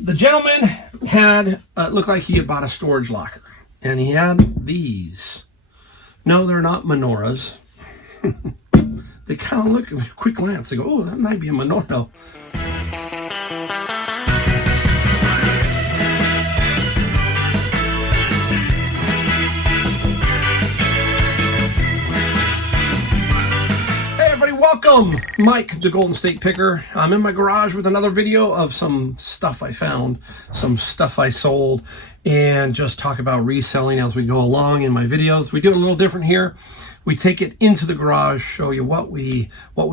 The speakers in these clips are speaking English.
The gentleman had, looked like he had bought a storage locker. And he had these. No, they're not menorahs. They kind of look, at a quick glance, they go, oh, that might be a menorah. Welcome, Mike, the Golden State Picker. I'm in my garage with another video of some stuff I found, some stuff I sold, and just talk about reselling as we go along in my videos. We do it a little different here. We take it into the garage, show you what we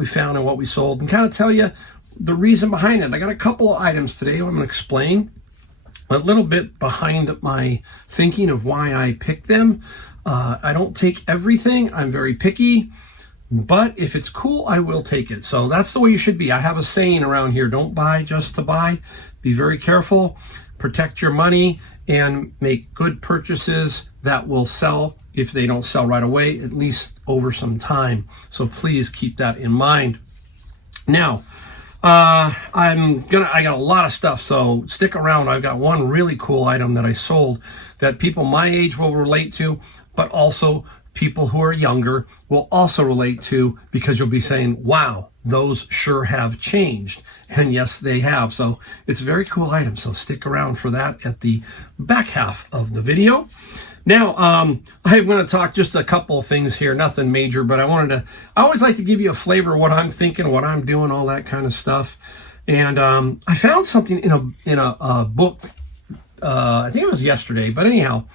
found and what we sold, and kind of tell you the reason behind it. I got a couple of items today I'm going to explain a little bit behind my thinking of why I picked them. I don't take everything. I'm very picky. But if it's cool, I will take it. So that's the way you should be. I have a saying around here, don't buy just to buy. Be very careful, protect your money, and make good purchases that will sell. If they don't sell right away, at least over some time. So please keep that in mind. Now, I got a lot of stuff, so stick around. I've got one really cool item that I sold that people my age will relate to, but also people who are younger will also relate to, because you'll be saying, wow, those sure have changed. And yes, they have. So it's a very cool item. So stick around for that at the back half of the video. Now, I'm going to talk just a couple of things here, nothing major, but I always like to give you a flavor of what I'm thinking, what I'm doing, all that kind of stuff. And I found something in a book, I think it was yesterday, but anyhow,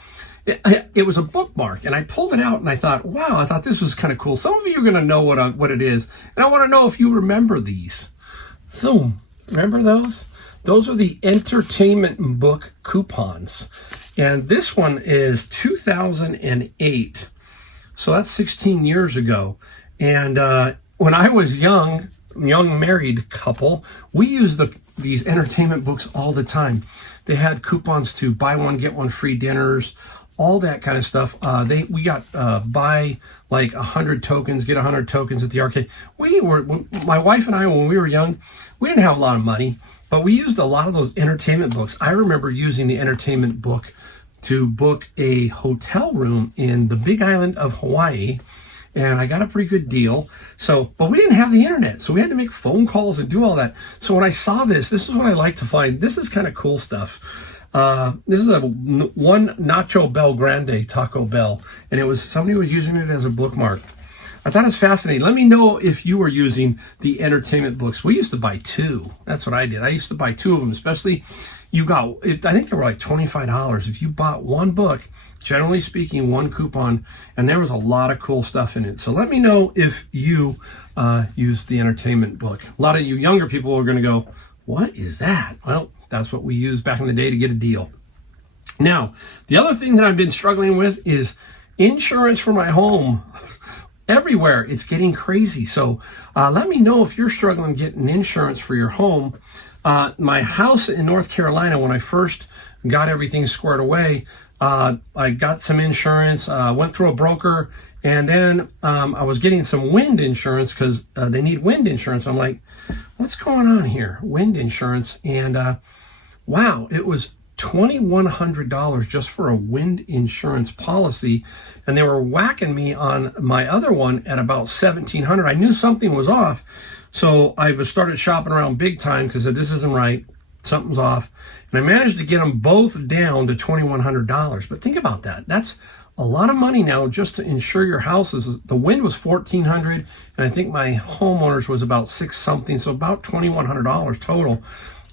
it was a bookmark, and I pulled it out and I thought, wow, I thought this was kind of cool. Some of you are going to know what it is, and I want to know if you remember these. So, remember those? Those are the entertainment book coupons, and this one is 2008, so that's 16 years ago. And when I was young married couple, we used these entertainment books all the time. They had coupons to buy one get one free dinners, all that kind of stuff. We got buy like 100 tokens, get 100 tokens at the arcade. My wife and I, when we were young, we didn't have a lot of money, but we used a lot of those entertainment books. I remember using the entertainment book to book a hotel room in the Big Island of Hawaii, and I got a pretty good deal. But we didn't have the internet, so we had to make phone calls and do all that. So when I saw this is what I like to find. This is kind of cool stuff. This is one Nacho Bel Grande Taco Bell, and somebody was using it as a bookmark. I thought it was fascinating. Let me know if you were using the entertainment books. We used to buy two. That's what I did. I used to buy two of them, especially I think they were like $25. If you bought one book, generally speaking, one coupon, and there was a lot of cool stuff in it. So let me know if you used the entertainment book. A lot of you younger people are going to go, what is that? Well, that's what we used back in the day to get a deal. Now, the other thing that I've been struggling with is insurance for my home. Everywhere, it's getting crazy. So let me know if you're struggling getting insurance for your home. My house in North Carolina, when I first got everything squared away, I got some insurance, went through a broker, and then I was getting some wind insurance because they need wind insurance. I'm like, what's going on here? Wind insurance. And wow, it was $2,100 just for a wind insurance policy. And they were whacking me on my other one at about $1,700. I knew something was off. So I started shopping around big time because I said, this isn't right. Something's off. And I managed to get them both down to $2,100. But think about that. That's a lot of money now just to insure your houses. The wind was $1,400, and I think my homeowners was about $6 something, so about $2,100 total.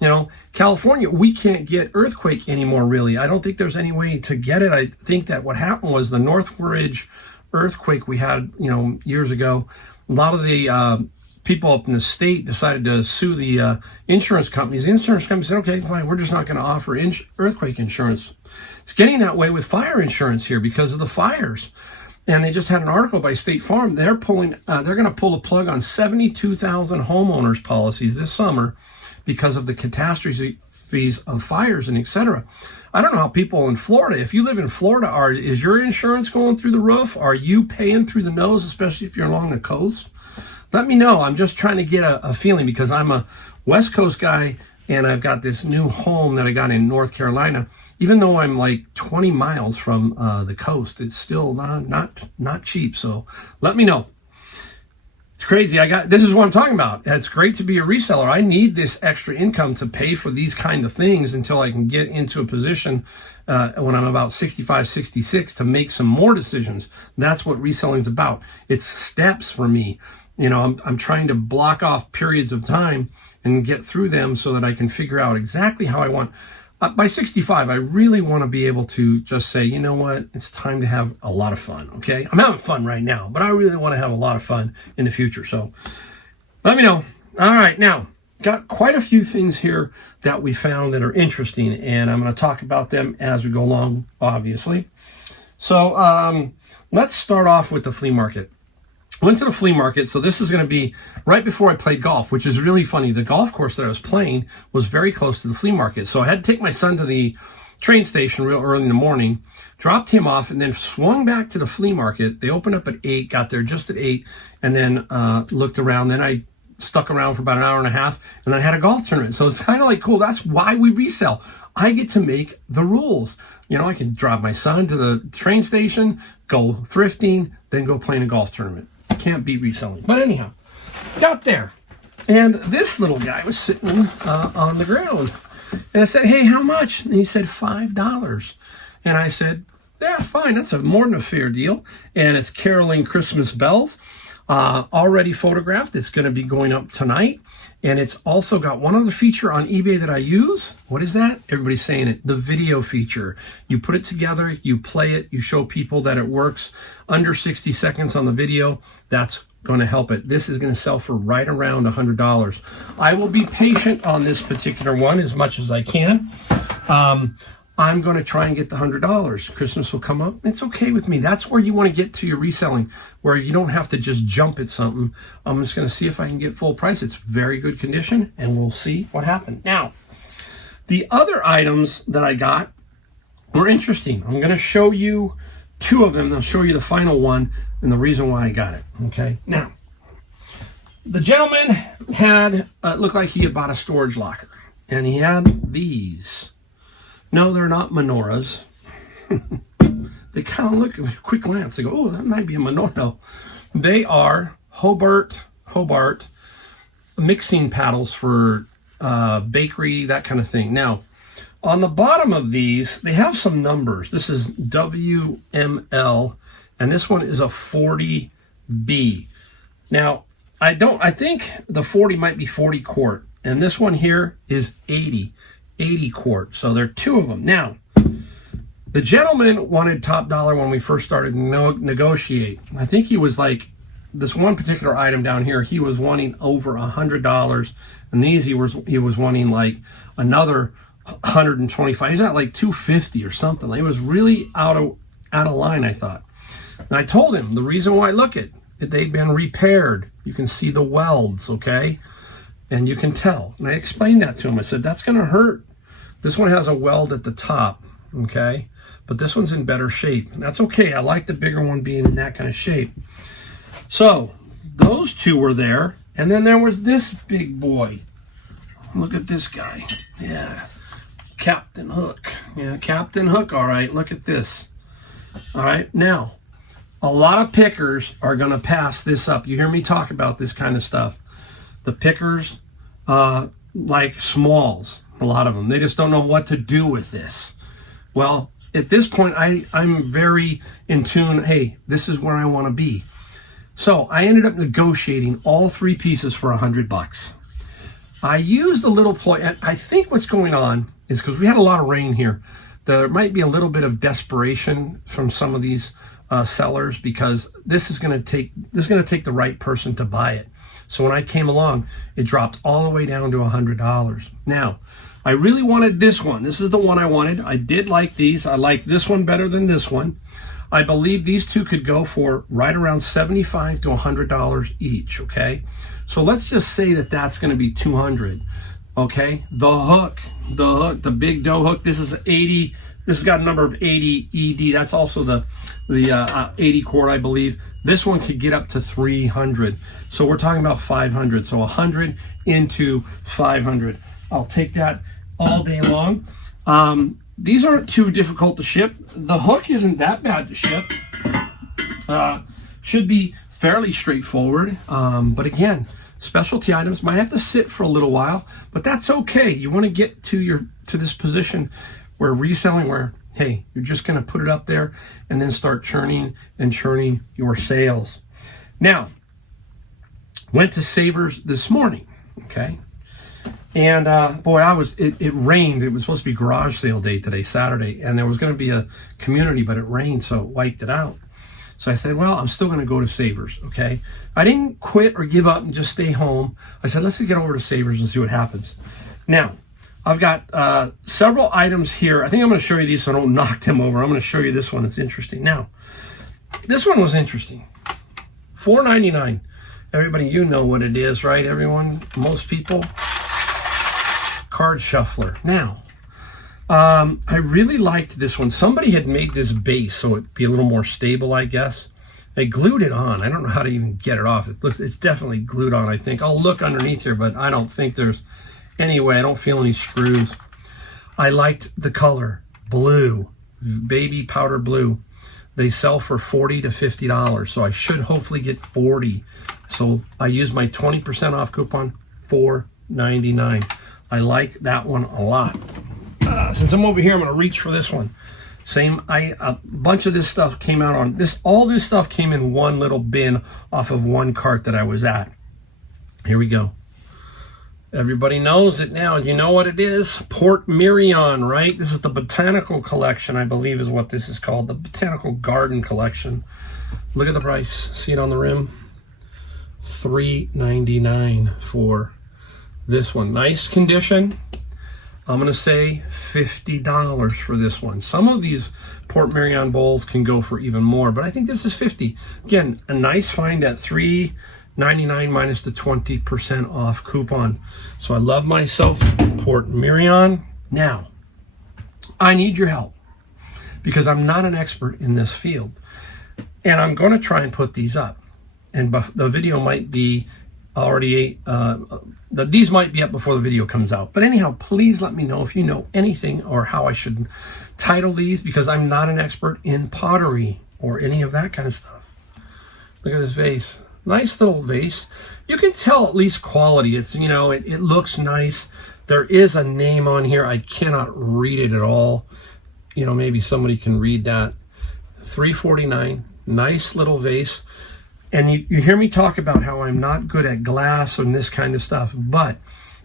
You know, California, we can't get earthquake anymore, really. I don't think there's any way to get it. I think that what happened was the Northridge earthquake we had, years ago. A lot of the people up in the state decided to sue the insurance companies. The insurance companies said, okay, fine, we're just not going to offer earthquake insurance. It's getting that way with fire insurance here because of the fires. And they just had an article by State Farm. They're going to pull the plug on 72,000 homeowners policies this summer because of the catastrophes of fires and etc. I don't know how people in Florida, if you live in Florida, is your insurance going through the roof? Are you paying through the nose, especially if you're along the coast? Let me know. I'm just trying to get a feeling because I'm a West Coast guy and I've got this new home that I got in North Carolina. Even though I'm like 20 miles from the coast, it's still not cheap. So let me know. It's crazy. This is what I'm talking about. It's great to be a reseller. I need this extra income to pay for these kind of things until I can get into a position when I'm about 65, 66 to make some more decisions. That's what reselling is about. It's steps for me. You know, I'm trying to block off periods of time and get through them so that I can figure out exactly how I want. By 65, I really want to be able to just say, you know what, it's time to have a lot of fun, okay? I'm having fun right now, but I really want to have a lot of fun in the future. So let me know. All right, now, got quite a few things here that we found that are interesting, and I'm going to talk about them as we go along, obviously. So let's start off with the flea market. Went to the flea market, so this is going to be right before I played golf, which is really funny. The golf course that I was playing was very close to the flea market, so I had to take my son to the train station real early in the morning, dropped him off, and then swung back to the flea market. They opened up at 8, got there just at 8, and then looked around. Then I stuck around for about an hour and a half, and then I had a golf tournament. So it's kind of like cool. That's why we resell. I get to make the rules. You know, I can drive my son to the train station, go thrifting, then go play in a golf tournament. Can't beat reselling. But anyhow, got there, and this little guy was sitting on the ground, and I said, hey, how much? And he said $5. And I said, yeah, fine, that's more than a fair deal. And it's caroling Christmas bells, already photographed. It's going to be going up tonight, and it's also got one other feature on eBay that I use. What is that? Everybody's saying it. The video feature. You put it together, you play it, you show people that it works. Under 60 seconds on the video, that's going to help it. This is going to sell for right around $100. I will be patient on this particular one as much as I can. I'm going to try and get the $100. Christmas will come up. It's okay with me. That's where you want to get to your reselling, where you don't have to just jump at something. I'm just going to see if I can get full price. It's very good condition, and we'll see what happens. Now, the other items that I got were interesting. I'm going to show you 2 of them. I'll show you the final one and the reason why I got it. Okay. Now, the gentleman had, looked like he had bought a storage locker, and he had these. No, they're not menorahs. They kind of look at a quick glance. They go, oh, that might be a menorah. No, they are Hobart mixing paddles for bakery, that kind of thing. Now, on the bottom of these, they have some numbers. This is WML, and this one is a 40B. Now, I think the 40 might be 40 quart, and this one here is 80 quart. So there are 2 of them. Now, the gentleman wanted top dollar when we first started to negotiate. I think he was like, this one particular item down here, he was wanting over $100, and these he was wanting like another 125. He's at like 250 or something. It was really out of line, I thought. And I told him the reason why, look it, they've been repaired. You can see the welds, okay? And you can tell. And I explained that to him. I said, that's going to hurt. This one has a weld at the top, okay? But this one's in better shape. That's okay. I like the bigger one being in that kind of shape. So those 2 were there. And then there was this big boy. Look at this guy. Yeah. Captain Hook. Yeah, Captain Hook. All right, look at this. All right, now, a lot of pickers are going to pass this up. You hear me talk about this kind of stuff. The pickers like smalls, a lot of them. They just don't know what to do with this. Well, at this point, I'm very in tune. Hey, this is where I want to be. So I ended up negotiating all 3 pieces for $100. I used a little ploy, and I think what's going on is because we had a lot of rain here, there might be a little bit of desperation from some of these sellers, because this is going to take the right person to buy it. So when I came along, it dropped all the way down to $100. Now, I really wanted this one. This is the one I wanted. I did like these. I like this one better than this one. I believe these 2 could go for right around $75 to $100 each, okay? So let's just say that that's going to be $200, okay? The hook, the big dough hook, this is 80. This has got a number of 80 ED. That's also the 80 quart, I believe. This one could get up to 300. So we're talking about 500. So 100 into 500. I'll take that all day long. These aren't too difficult to ship. The hook isn't that bad to ship. Should be fairly straightforward. But again, specialty items might have to sit for a little while, but that's okay. You want to get to this position where reselling, where, hey, you're just going to put it up there and then start churning and churning your sales. Now, went to Savers this morning, okay? And boy, it rained. It was supposed to be garage sale day today, Saturday, and there was going to be a community, but it rained, so it wiped it out. So I said, well, I'm still going to go to Savers, okay? I didn't quit or give up and just stay home. I said, let's get over to Savers and see what happens. Now, I've got several items here. I think I'm going to show you these so I don't knock them over. I'm going to show you this one. It's interesting. Now, this one was interesting. $4.99. Everybody, you know what it is, right, everyone? Most people. Card shuffler. Now, I really liked this one. Somebody had made this base so it'd be a little more stable, I guess. They glued it on. I don't know how to even get it off. It's definitely glued on, I think. I'll look underneath here, but I don't think there's any way. I don't feel any screws. I liked the color. Blue. Baby powder blue. They sell for $40 to $50, so I should hopefully get 40. So I used my 20% off coupon, $4.99. I like that one a lot. Since I'm over here, I'm going to reach for this one. A bunch of this stuff came out on this. All this stuff came in one little bin off of one cart that I was at. Here we go. Everybody knows it now. You know what it is? Port Mirion, right? This is the Botanical collection, I believe is what this is called. The Botanical Garden collection. Look at the price. See it on the rim? $3.99 for this one. Nice condition. I'm going to say $50 for this one. Some of these Port Mirion bowls can go for even more, but I think this is $50. Again, a nice find at $3.99 minus the 20% off coupon. So I love myself Port Mirion. Now, I need your help because I'm not an expert in this field. And I'm going to try and put these up. And the video might be already these might be up before the video comes out, but anyhow, please let me know if you know anything or how I should title these, because I'm not an expert in pottery or any of that kind of stuff. Look at this vase. Nice little vase. You can tell at least quality. It's, you know, it looks nice. There is a name on here. I cannot read it at all. You know, maybe somebody can read that. $3.49. Nice little vase. And you hear me talk about how I'm not good at glass and this kind of stuff, but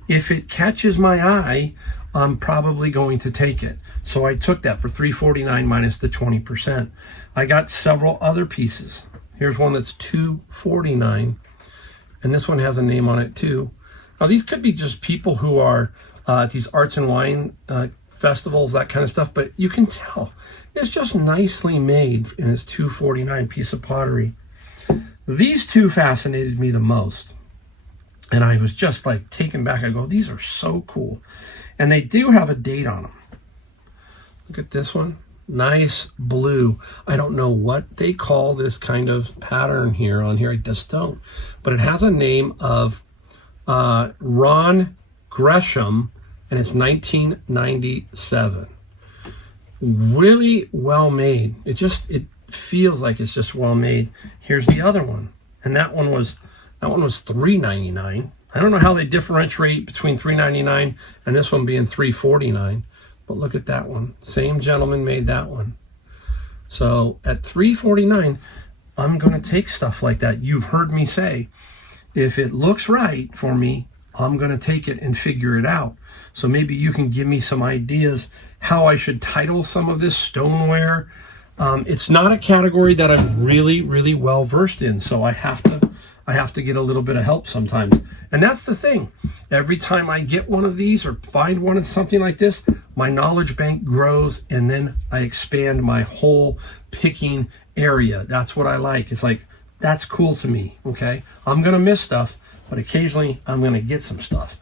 if it catches my eye, I'm probably going to take it. So I took that for $3.49 minus the 20%. I got several other pieces. Here's one that's $2.49, and this one has a name on it too. Now these could be just people who are at these arts and wine festivals, that kind of stuff, but you can tell it's just nicely made in this $2.49 piece of pottery. These two fascinated me the most. And I was just like taken back. I go, these are so cool. And they do have a date on them. Look at this one. Nice blue. I don't know what they call this kind of pattern here on here. I just don't. But it has a name of Ron Gresham, and it's 1997. Really well made. It feels like it's just well made. Here's the other one, and that one was $3.99. I don't know how they differentiate between $3.99 and this one being $3.49, but look at that one. Same gentleman made that one. So at $3.49, I'm going to take stuff like that. You've heard me say, if it looks right for me, I'm going to take it and figure it out. So maybe you can give me some ideas how I should title some of this stoneware. It's not a category that I'm really, really well versed in, so I have to get a little bit of help sometimes. And that's the thing. Every time I get one of these or find one of something like this, my knowledge bank grows, and then I expand my whole picking area. That's what I like. It's like, that's cool to me, okay? I'm going to miss stuff, but occasionally I'm going to get some stuff.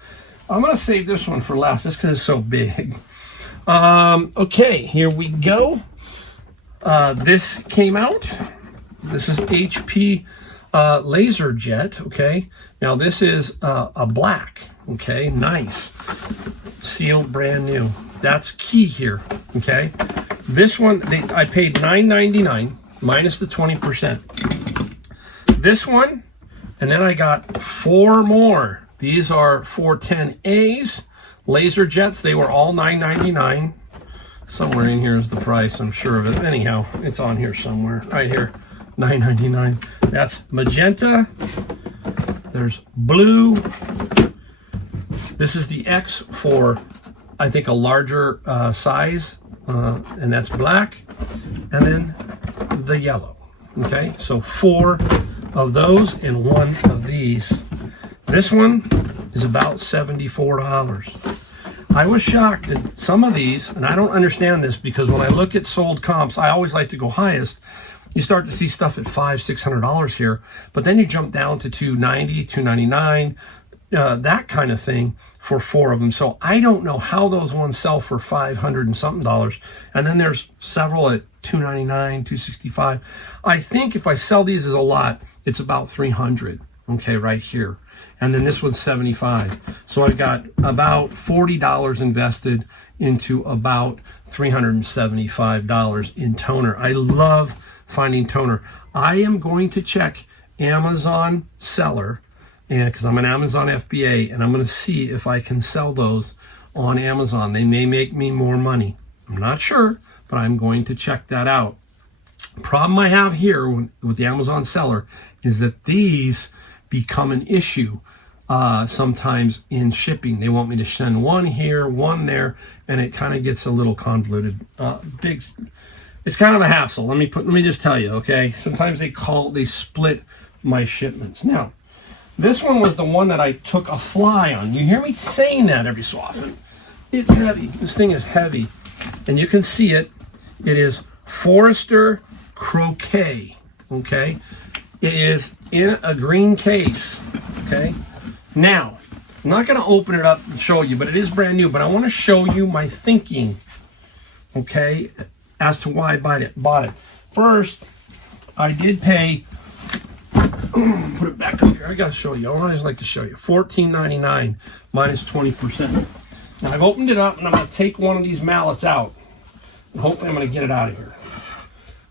I'm going to save this one for last just because it's so big. Okay, here we go. This came out. This is HP Laser Jet, okay? Now this is a black, Okay, nice. Sealed, brand new. That's key here, okay? This one, I paid $9.99 minus the 20%. This one, and then I got 4 more. These are 410As, laser jets. They were all $9.99. Somewhere in here is the price, I'm sure of it. Anyhow, it's on here somewhere, right here, $9.99. That's magenta. There's blue. This is the X for, I think, a larger size, and that's black. And then the yellow. Okay, so 4 of those and 1 of these. This one is about $74. I was shocked that some of these, and I don't understand this because when I look at sold comps, I always like to go highest. You start to see stuff at $500-600 here, but then you jump down to $290, $299, that kind of thing for 4 of them. So I don't know how those ones sell for $500 and something, and then there's several at $299, $265. I think if I sell these as a lot, it's about $300. Okay, right here. And then this one's $75. So I've got about $40 invested into about $375 in toner. I love finding toner. I am going to check Amazon seller, and because I'm an Amazon FBA, and I'm going to see if I can sell those on Amazon. They may make me more money. I'm not sure, but I'm going to check that out. Problem I have here with the Amazon seller is that these become an issue sometimes in shipping. They want me to send 1 here, 1 there, and it kind of gets a little convoluted. It's kind of a hassle. Let me just tell you, okay? Sometimes they split my shipments. Now, this one was the one that I took a fly on. You hear me saying that every so often. It's heavy. This thing is heavy, and you can see it. It is Forester Croquet. Okay, it is in a green case. Okay. Now, I'm not going to open it up and show you, but it is brand new. But I want to show you my thinking, okay, as to why I bought it. First, I did pay, put it back up here. I got to show you. I always like to show you. $14.99 minus 20%. Now, I've opened it up, and I'm going to take one of these mallets out, and hopefully I'm going to get it out of here.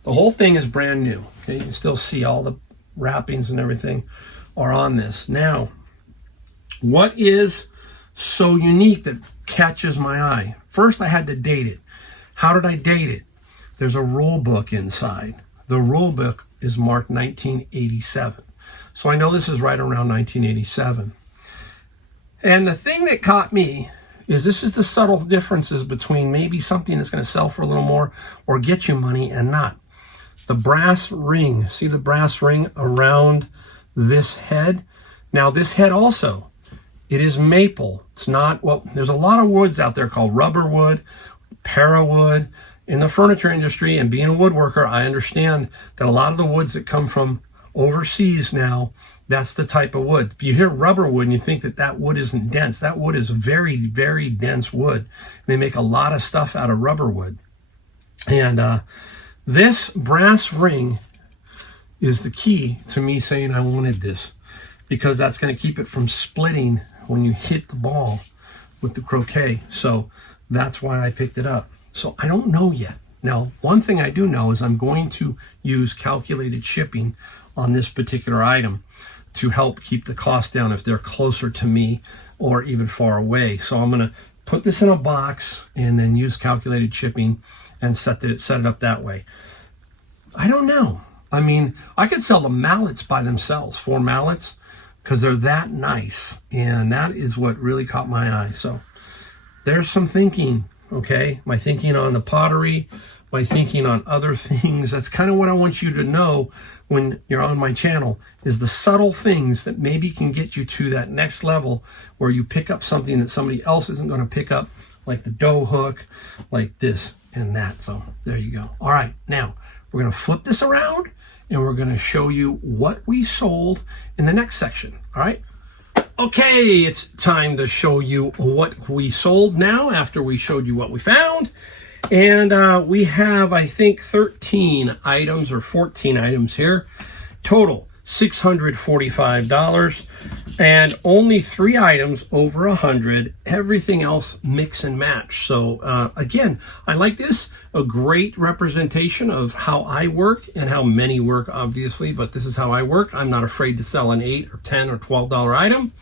The whole thing is brand new. Okay, you can still see all the wrappings and everything are on this. Now, what is so unique that catches my eye? First, I had to date it. How did I date it? There's a rule book inside. The rule book is marked 1987. So I know this is right around 1987. And the thing that caught me is this is the subtle differences between maybe something that's going to sell for a little more or get you money and not. The brass ring. See the brass ring around this head? Now this head also, it is maple. It's not, well, there's a lot of woods out there called rubber wood, para wood. In the furniture industry and being a woodworker, I understand that a lot of the woods that come from overseas now, that's the type of wood. You hear rubber wood and you think that that wood isn't dense. That wood is very, very dense wood. They make a lot of stuff out of rubber wood. And this brass ring is the key to me saying I wanted this, because that's going to keep it from splitting when you hit the ball with the croquet. So that's why I picked it up. So I don't know yet. Now, one thing I do know is I'm going to use calculated shipping on this particular item to help keep the cost down if they're closer to me or even far away. So I'm going to put this in a box and then use calculated shipping and set it up that way. I don't know. I mean, I could sell the mallets by themselves, 4 mallets, because they're that nice. And that is what really caught my eye. So there's some thinking, okay? My thinking on the pottery, my thinking on other things. That's kind of what I want you to know when you're on my channel, is the subtle things that maybe can get you to that next level where you pick up something that somebody else isn't going to pick up, like the dough hook, like this and that. So there you go. All right, now we're going to flip this around and we're going to show you what we sold in the next section. All right. Okay, it's time to show you what we sold now after we showed you what we found. And we have, I think, 13 items or 14 items here total. $645, and only 3 items over 100. Everything else mix and match. So again, I like this. A great representation of how I work and how many work, obviously, but this is how I work. I'm not afraid to sell an $8 or $10 or $12 item,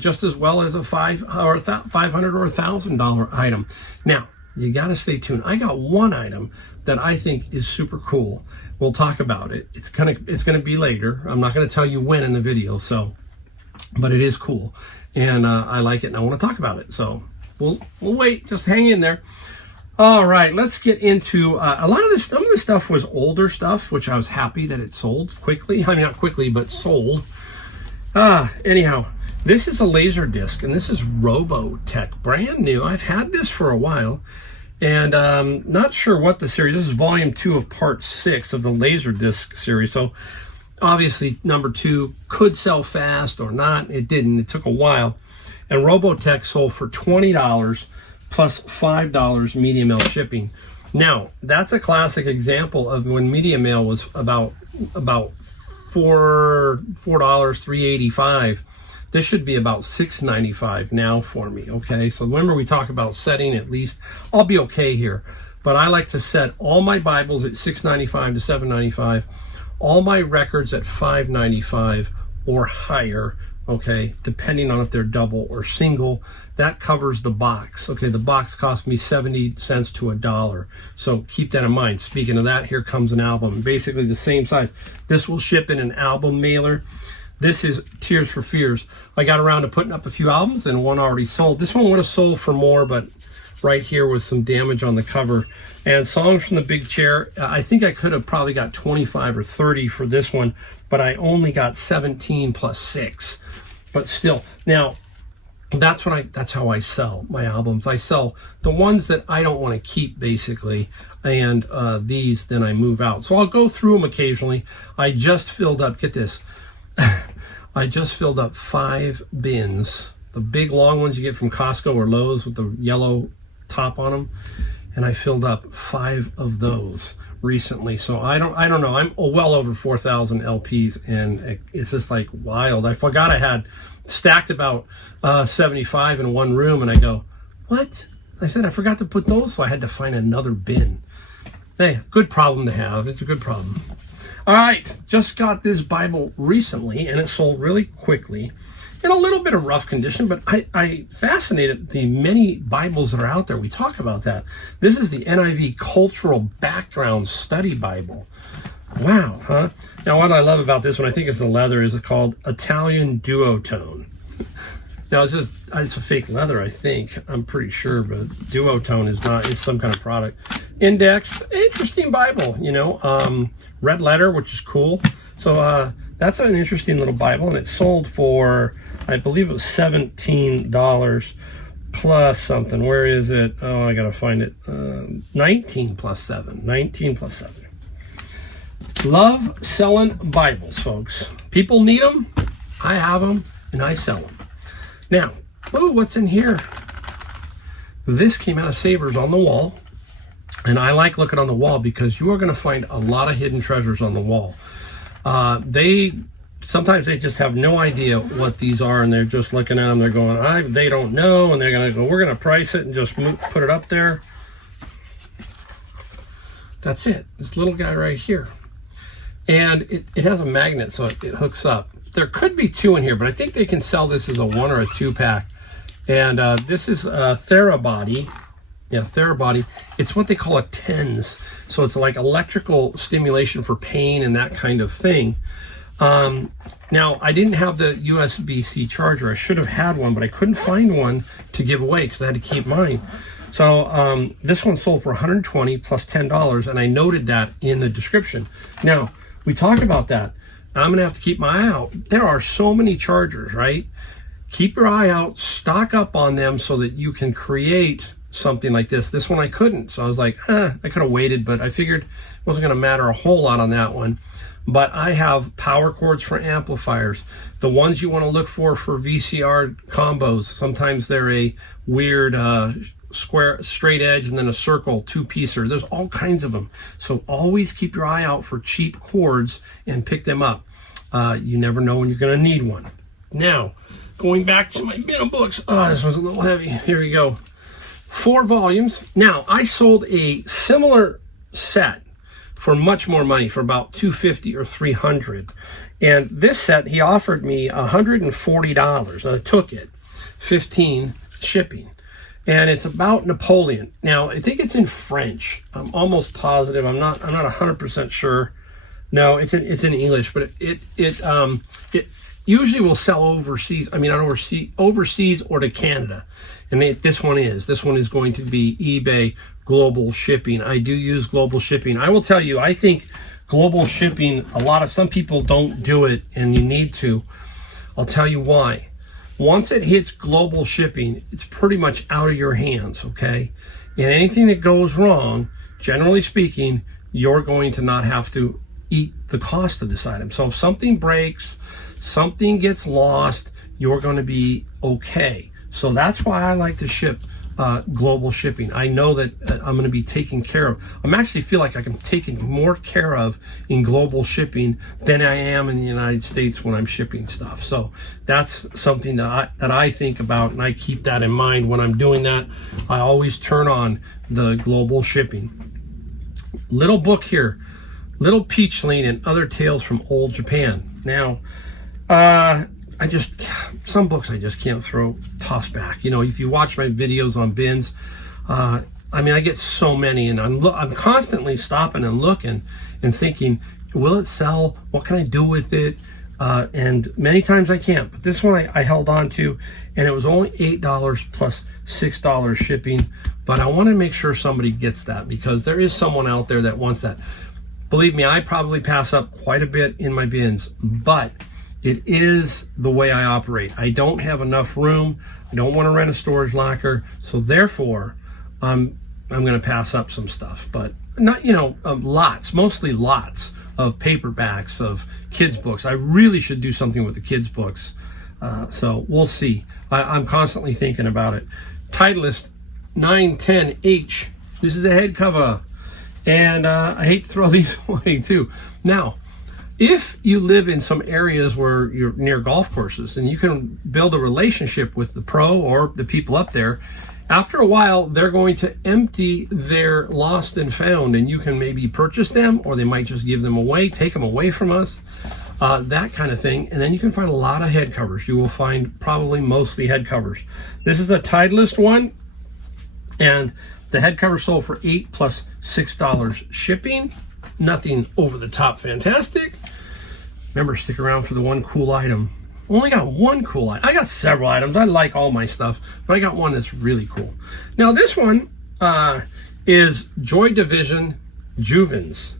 just as well as a $500 or $1,000 item. Now, you got to stay tuned. I got one item that I think is super cool. We'll talk about it. It's gonna be later. I'm not gonna tell you when in the video. So, but it is cool, and I like it, and I want to talk about it. So we'll wait. Just hang in there. All right, let's get into a lot of this. Some of this stuff was older stuff, which I was happy that it sold quickly. I mean, not quickly, but sold. Anyhow. This is a laser disc, and this is Robotech, brand new. I've had this for a while, and not sure what the series. This is volume 2 of part 6 of the laser disc series. So obviously number 2 could sell fast or not. It didn't. It took a while. And Robotech sold for $20 plus $5 media mail shipping. Now, that's a classic example of when media mail was about $4, $3.85. This should be about $6.95 now for me, okay? So remember, we talk about setting at least. I'll be okay here, but I like to set all my Bibles at $6.95 to $7.95, all my records at $5.95 or higher, okay, depending on if they're double or single. That covers the box, okay? The box cost me 70 cents to $1, so keep that in mind. Speaking of that, here comes an album, basically the same size. This will ship in an album mailer. This is Tears for Fears. I got around to putting up a few albums, and one already sold. This one would have sold for more, but right here was some damage on the cover. And Songs from the Big Chair, I think I could have probably got 25 or 30 for this one, but I only got 17 plus 6. But still, now that's how I sell my albums. I sell the ones that I don't want to keep, basically, and these then I move out. So I'll go through them occasionally. I just filled up, get this, I just filled up 5 bins, the big long ones you get from Costco or Lowe's with the yellow top on them, and I filled up 5 of those recently. So I don't know. I'm well over 4,000 LPs, and it's just like wild. I forgot I had stacked about 75 in one room, and I go, what? I said I forgot to put those, so I had to find another bin. Hey, good problem to have. It's a good problem. All right, just got this Bible recently, and it sold really quickly. In a little bit of rough condition, but I fascinated the many Bibles that are out there. We talk about that. This is the NIV Cultural Background Study Bible. Wow, huh? Now, what I love about this one, I think it's the leather, is it's called Italian Duotone. Now, it's a fake leather, I think. I'm pretty sure, but Duotone is not. It's some kind of product. Indexed, interesting Bible, you know. Red letter, which is cool. So that's an interesting little Bible, and it sold for, I believe it was $17 plus something. Where is it? Oh, I gotta find it. 19 plus 7. 19 plus 7. Love selling Bibles, folks. People need them. I have them, and I sell them. Now, oh, what's in here? This came out of Savers on the wall, and I like looking on the wall because you are going to find a lot of hidden treasures on the wall. Sometimes they just have no idea what these are, and they're just looking at them. They're going, they don't know, and they're going to go, we're going to price it and just put it up there. That's it. This little guy right here. And it has a magnet, so it hooks up. There could be 2 in here, but I think they can sell this as a 1 or a 2 pack. And this is Therabody. Yeah, Therabody. It's what they call a TENS. So it's like electrical stimulation for pain and that kind of thing. Now, I didn't have the USB-C charger. I should have had one, but I couldn't find one to give away because I had to keep mine. So this one sold for $120 plus $10, and I noted that in the description. Now, we talked about that. I'm going to have to keep my eye out. There are so many chargers, right? Keep your eye out, stock up on them so that you can create something like this. This one I couldn't, so I was like, I could have waited, but I figured it wasn't going to matter a whole lot on that one. But I have power cords for amplifiers. The ones you want to look for VCR combos. Sometimes they're a weird square, straight edge, and then a circle 2-piecer. There's all kinds of them. So always keep your eye out for cheap cords and pick them up. You never know when you're going to need one. Now, going back to my bin of books. Oh, this one's a little heavy. Here we go. 4 volumes. Now, I sold a similar set for much more money, for about $250 or $300. And this set, he offered me $140. I took it. 15 shipping. And it's about Napoleon. Now, I think it's in French. I'm almost positive. I'm not 100% sure. No, it's in English, but it usually will sell overseas. I mean, not overseas or to Canada. And this one is going to be eBay global shipping. I do use global shipping. I will tell you, I think global shipping, some people don't do it, and you need to. I'll tell you why. Once it hits global shipping, it's pretty much out of your hands, okay? And anything that goes wrong, generally speaking, you're going to not have to eat the cost of this item. So if something breaks, something gets lost, you're going to be okay. So that's why I like to ship global shipping. I know that I'm going to be taken care of. I actually feel like I'm taken more care of in global shipping than I am in the United States when I'm shipping stuff. So that's something that I think about, and I keep that in mind when I'm doing that. I always turn on the global shipping. Little book here, Little Peachling and Other Tales from Old Japan. Now, some books I just can't toss back. You know, if you watch my videos on bins, I mean, I get so many, and I'm constantly stopping and looking and thinking, will it sell? What can I do with it? And many times I can't. But this one I held on to, and it was only $8 plus $6 shipping. But I want to make sure somebody gets that, because there is someone out there that wants that. Believe me, I probably pass up quite a bit in my bins, but it is the way I operate. I don't have enough room. I don't want to rent a storage locker. So therefore, I'm going to pass up some stuff, but not, mostly lots of paperbacks of kids' books. I really should do something with the kids' books. So we'll see. I'm constantly thinking about it. Titleist 910H. This is a head cover. And I hate to throw these away too. Now, if you live in some areas where you're near golf courses and you can build a relationship with the pro or the people up there, after a while, they're going to empty their lost and found, and you can maybe purchase them, or they might just give them away, take them away from us, that kind of thing. And then you can find a lot of head covers. You will find probably mostly head covers. This is a Titleist one, and the head cover sold for $8 plus $6 shipping. Nothing over the top fantastic. Remember, stick around for the one cool item. Only got one cool item. I got several items. I like all my stuff, but I got one that's really cool. Now this one is Joy Division Juvens,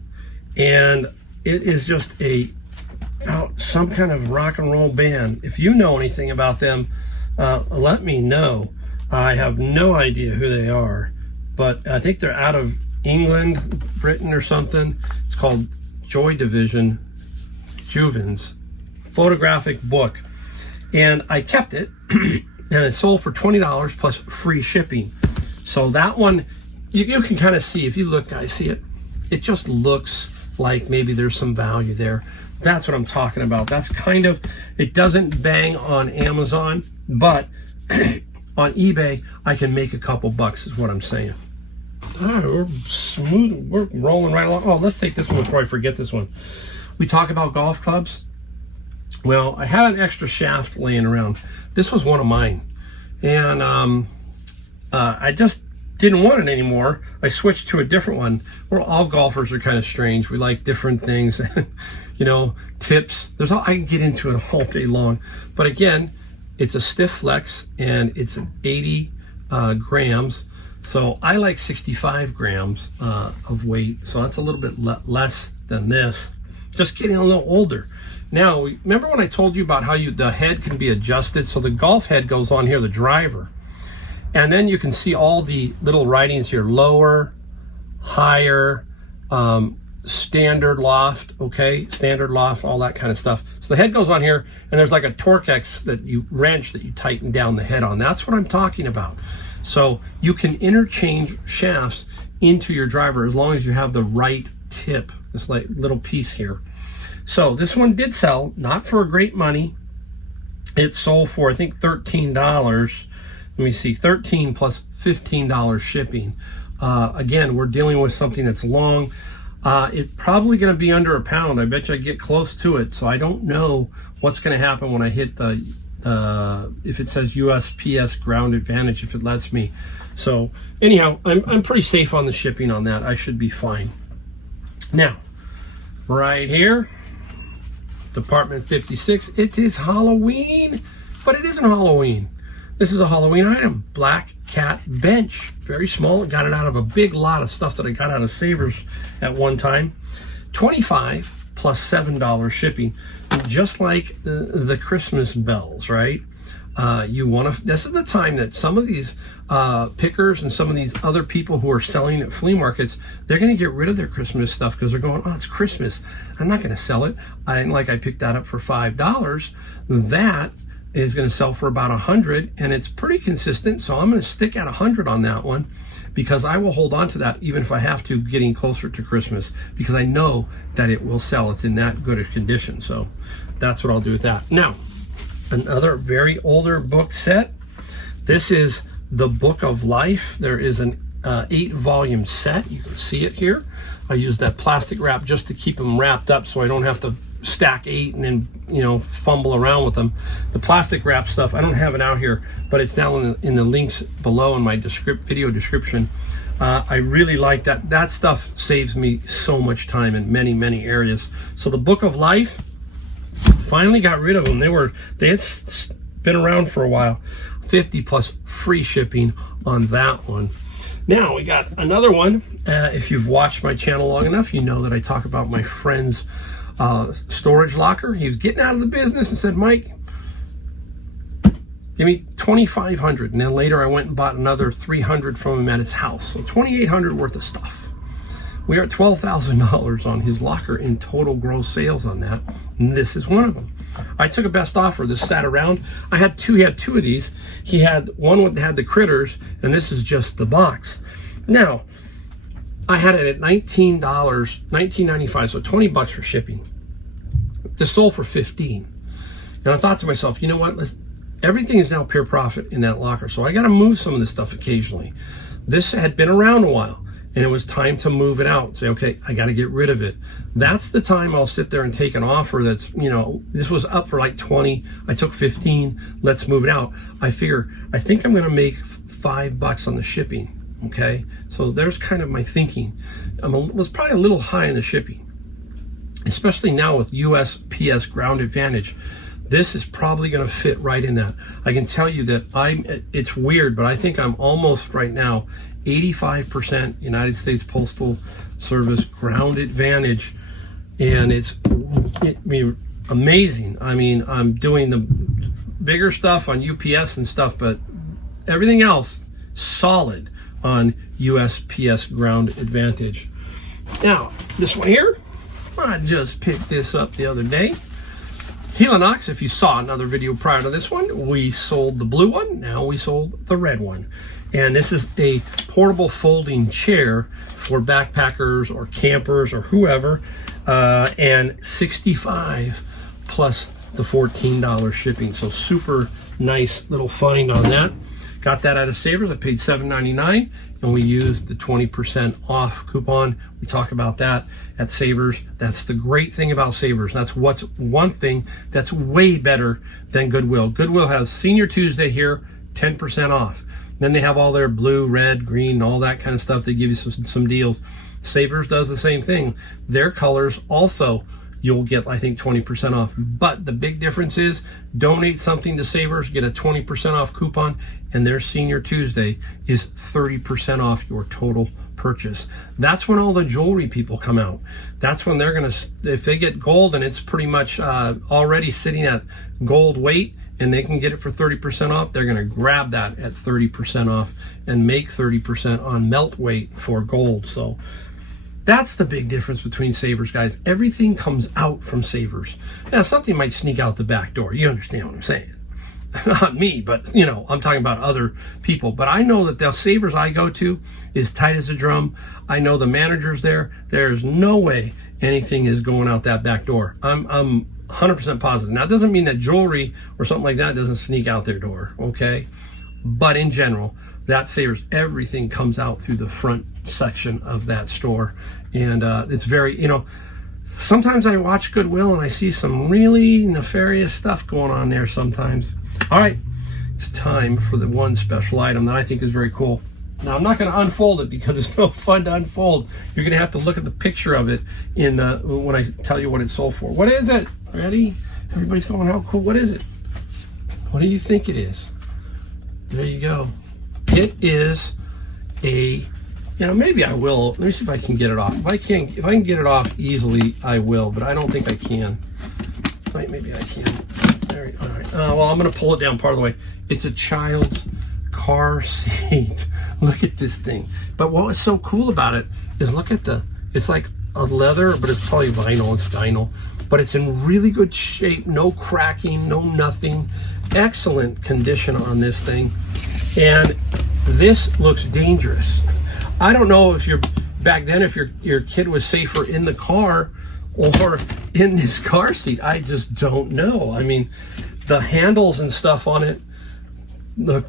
and it is just some kind of rock and roll band. If you know anything about them, let me know. I have no idea who they are, but I think they're out of England, Britain or something. It's called Joy Division Juvens, photographic book. And I kept it, and it sold for $20 plus free shipping. So that one, you can kind of see, if you look, guys, see it? It just looks like maybe there's some value there. That's what I'm talking about. That's kind of, it doesn't bang on Amazon, but on eBay, I can make a couple bucks, is what I'm saying. All right, we're smooth. We're rolling right along. Oh, let's take this one before I forget this one. We talk about golf clubs. Well, I had an extra shaft laying around. This was one of mine. And I just didn't want it anymore. I switched to a different one. Well, all golfers are kind of strange. We like different things. Tips. I can get into it all day long. But again, it's a stiff flex, and it's 80 grams. So I like 65 grams of weight. So that's a little bit less than this. Just getting a little older. Now, remember when I told you about how the head can be adjusted? So the golf head goes on here, the driver. And then you can see all the little writings here. Lower, higher, standard loft, okay? Standard loft, all that kind of stuff. So the head goes on here, and there's like a Torx wrench that you tighten down the head on. That's what I'm talking about. So you can interchange shafts into your driver as long as you have the right tip, this like little piece here. So this one did sell, not for a great money. It sold for, I think, $13. Let me see, $13 plus $15 shipping. Again, we're dealing with something that's long. It's probably going to be under a pound. I bet you I get close to it. So I don't know what's going to happen when I hit the, if it says USPS ground advantage, if it lets me. So anyhow, I'm pretty safe on the shipping on that. I should be fine. Now, right here, Department 56, it is Halloween, but it isn't Halloween. This is a Halloween item, black cat bench. Very small. Got it out of a big lot of stuff that I got out of Savers at one time. $25 plus $7 shipping. Just like the Christmas bells, right? You want to, this is the time that some of these pickers and some of these other people who are selling at flea markets, they're going to get rid of their Christmas stuff because they're going, oh, it's Christmas. I'm not going to sell it. I picked that up for $5. That is going to sell for about $100, and it's pretty consistent. So I'm going to stick at $100 on that one because I will hold on to that even if I have to, getting closer to Christmas, because I know that it will sell. It's in that good a condition. So that's what I'll do with that. Now, another very older book set. This is the Book of Life. There is an 8-volume set. You can see it here. I use that plastic wrap just to keep them wrapped up so I don't have to stack 8 and then, you know, fumble around with them. The plastic wrap stuff, I don't have it out here, but it's down in the links below in my video description. I really like that. That stuff saves me so much time in many, many areas. So the Book of Life, finally got rid of them. They had been around for a while. $50 plus free shipping on that one. Now we got another one. If you've watched my channel long enough, you know that I talk about my friend's storage locker. He was getting out of the business and said, Mike, give me $2,500. And then later I went and bought another $300 from him at his house. So $2,800 worth of stuff. We are at $12,000 on his locker in total gross sales on that. And this is one of them. I took a best offer. This sat around. He had two of these. He had one that had the critters, and this is just the box. Now, I had it at $19, $19.95, so $20 for shipping. This sold for $15. And I thought to myself, you know what? Everything is now pure profit in that locker, so I got to move some of this stuff occasionally. This had been around a while, and it was time to move it out. Say, okay, I got to get rid of it. That's the time I'll sit there and take an offer that's, you know, this was up for like 20. I took 15. Let's move it out. I think I'm going to make $5 on the shipping. Okay, so there's kind of my thinking. Was probably a little high in the shipping, especially now with USPS ground advantage. This is probably going to fit right in that. I can tell you that it's weird, but I think I'm almost right now 85% United States Postal Service ground advantage, and it's amazing. I mean, I'm doing the bigger stuff on UPS and stuff, but everything else solid on USPS ground advantage. Now, this one here, I just picked this up the other day. Helinox, if you saw another video prior to this one, we sold the blue one, now we sold the red one. And this is a portable folding chair for backpackers or campers or whoever, and $65 plus the $14 shipping. So super nice little find on that. Got that out of Savers. I paid $7.99, and we used the 20% off coupon. We talk about that at Savers. That's the great thing about Savers. That's what's one thing that's way better than Goodwill. Goodwill has Senior Tuesday here, 10% off. Then they have all their blue, red, green, all that kind of stuff. They give you some deals. Savers does the same thing. Their colors also, you'll get, I think, 20% off. But the big difference is donate something to Savers, get a 20% off coupon, and their Senior Tuesday is 30% off your total purchase. That's when all the jewelry people come out. That's when they're going to, if they get gold and it's pretty much already sitting at gold weight and they can get it for 30% off, they're going to grab that at 30% off and make 30% on melt weight for gold. So that's the big difference between Savers, guys. Everything comes out from Savers. Now, something might sneak out the back door. You understand what I'm saying? not me, but you know, I'm talking about other people. But I know that the savers I go to is tight as a drum. I know the manager's there. There's no way anything is going out that back door. I'm 100% positive. Now, it doesn't mean that jewelry or something like that doesn't sneak out their door, okay? But in general, that savers, everything comes out through the front section of that store. And it's very, you know, sometimes I watch Goodwill and I see some really nefarious stuff going on there sometimes. All right, it's time for the one special item that I think is very cool. Now, I'm not going to unfold it because it's no fun to unfold. You're going to have to look at the picture of it in when I tell you what it's sold for. What is it? Ready? Everybody's going, how cool? What is it? What do you think it is? There you go. It is a, you know, maybe I will. Let me see if I can get it off. If I can get it off easily, I will, but I don't think I can. Maybe I can. There, all right. Well, I'm going to pull it down part of the way. It's a child's car seat. Look at this thing. But what was so cool about it is look at it's like a leather, but it's probably vinyl. It's vinyl, but it's in really good shape. No cracking, no nothing. Excellent condition on this thing. And this looks dangerous. I don't know if back then, if your kid was safer in the car or in this car seat. I just don't know. I mean, the handles and stuff on it look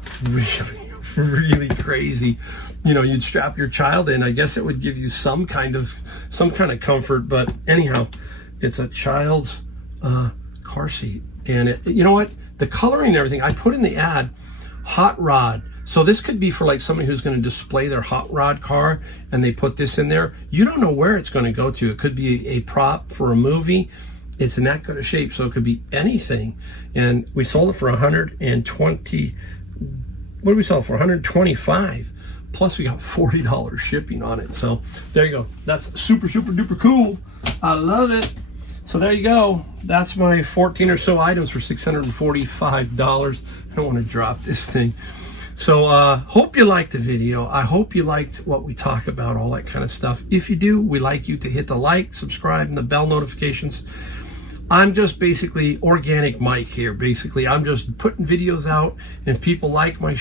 really crazy. You know, you'd strap your child in. I guess it would give you some kind of comfort. But anyhow, it's a child's car seat, and you know what? The coloring and everything I put in the ad, hot rod. So this could be for like somebody who's going to display their hot rod car, and they put this in there. You don't know where it's going to go to. It could be a prop for a movie. It's in that good of shape, so it could be anything. And we sold it for 120. What did we sell it for? 125. Plus we got $40 shipping on it. So there you go. That's super duper cool. I love it. So there you go. That's my 14 or so items for $645. I don't want to drop this thing. So hope you liked the video. I hope you liked what we talk about, all that kind of stuff. If you do, we like you to hit the like, subscribe, and the bell notifications. I'm just basically organic Mike here. Basically, I'm just putting videos out. And if people like my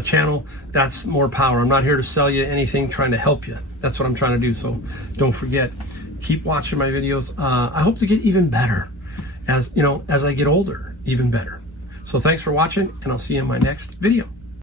channel, that's more power. I'm not here to sell you anything, trying to help you. That's what I'm trying to do. So don't forget, keep watching my videos. I hope to get even better as I get older, even better. So thanks for watching, and I'll see you in my next video.